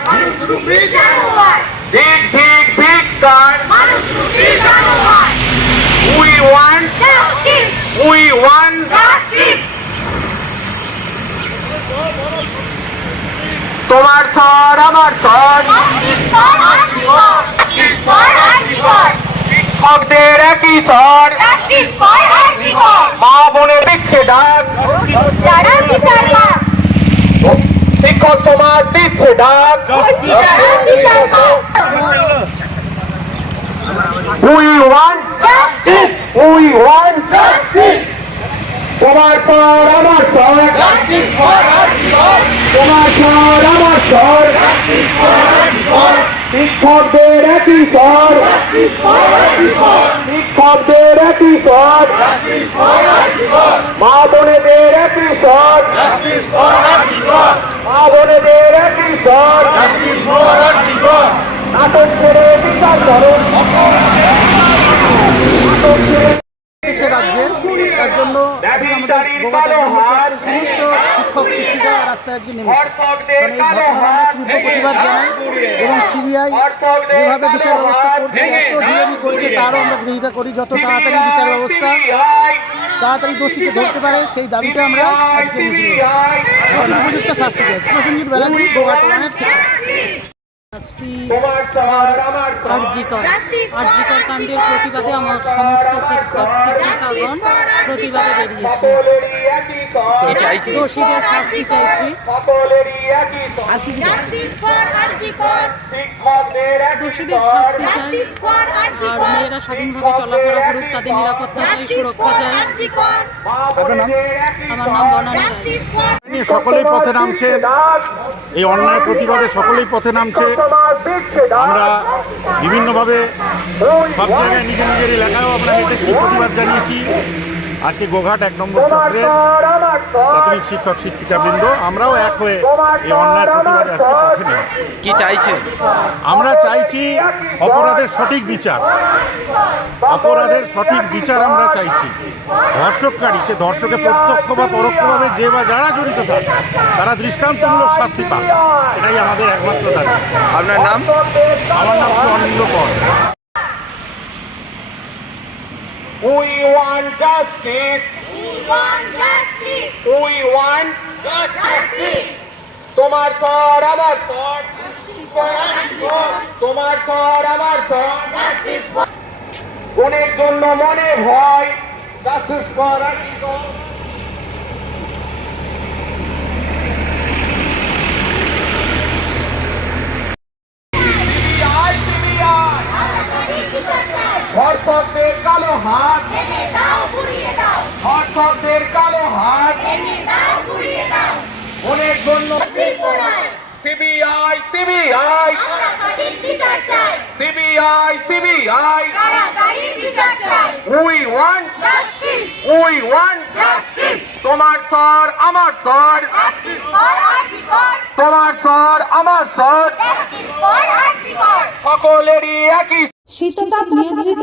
মানুষ রূপী জানোয়ার ঠিক ঠিক ঠিক তার মানুষ রূপী জানোয়ার we want justice we want justice তোমার স্বর আমার স্বর justice for article justice for article শিক্ষকদের একই স্বর জাস্টিস ফর আর্টিকল মা বোনে দিচ্ছে ডাক যারা বিচার পাক শিক্ষক পাক we want justice we want justice তোমার স্বর আমার স্বর তোমার স্বর আমার স্বর শিক্ষকদের একই স্বর শিক্ষকদের একই স্বর মা বোনেদের একই স্বর মা বোনেদের জাস্টিস নাটক করে বিচার করে। তার জন্য সমস্ত শিক্ষক শিক্ষিকা রাস্তায় আজকে নেমেছে। কারণ এই ঘটনার তীব্র প্রতিবাদ জানাই এবং সিবিআই যেভাবে বিচার ব্যবস্থা করছে এত করছে তারও আমরা গ্রহিতা করি যত তাড়াতাড়ি বিচার ব্যবস্থা তাড়াতাড়ি দোষীকে ধরতে পারে সেই দাবিটা আমরা। উপযুক্ত শাস্তি চাই। প্রসেনজিৎ ব্যানার্জি আরজিকর কাণ্ডের প্রতিবাদে আমার সমস্ত শিক্ষক শিক্ষিকাগণ প্রতিবাদে বেরিয়েছি দোষীদের শাস্তি চাইছি। দোষীদের শাস্তি চাই আর মেয়েরা স্বাধীনভাবে চলাফেরা করুক তাদের নিরাপত্তা চাই সুরক্ষা চাই। আমার নাম বর্ণনা সকলেই পথে নামছে। এই অন্যায় প্রতিবাদে সকলেই পথে নামছে। আমরা বিভিন্নভাবে সব জায়গায় নিজের নিজের এলাকায়ও আমরা হেঁটেছি প্রতিবাদ জানিয়েছি। আজকে গোঘাট এক নম্বর তোমার চক্রে স্বর আমার স্বর প্রাথমিক শিক্ষক শিক্ষিকাবৃন্দ আমরাও এক হয়ে এই অন্যায় প্রতিবাদে আজকে পথে নেমেছি। কি চাইছেন? আমরা চাইছি অপরাধের সঠিক বিচার। অপরাধের সঠিক বিচার আমরা চাইছি। ধর্ষককারী সে ধর্ষকে প্রত্যক্ষ বা পরোক্ষভাবে যে বা যারা জড়িত থাকে তারা দৃষ্টান্তমূলক শাস্তি পাক। এটাই আমাদের একমাত্র দাবি। আপনার নাম? আমার নাম হচ্ছে অনিন্দ কর We want justice. We want justice. We want Justice. তোমার স্বর আমার স্বর তোমার স্বর আমার স্বর Justice for গুণের জন্য মনে ভয় জাস্টিস ফর ধর্ষকদের কালো হাত। ধর্ষকদের কালো হাত। ভেঙে দাও পুড়িয়ে দাও। গুণের জন্য শিল্প নয় CBI. CBI CBI. CBI we want justice we want justice তোমার স্যার আমার স্যার। তোমার স্যার আমার স্যার। সকলেরই একই শীততাপ নিয়ন্ত্রিত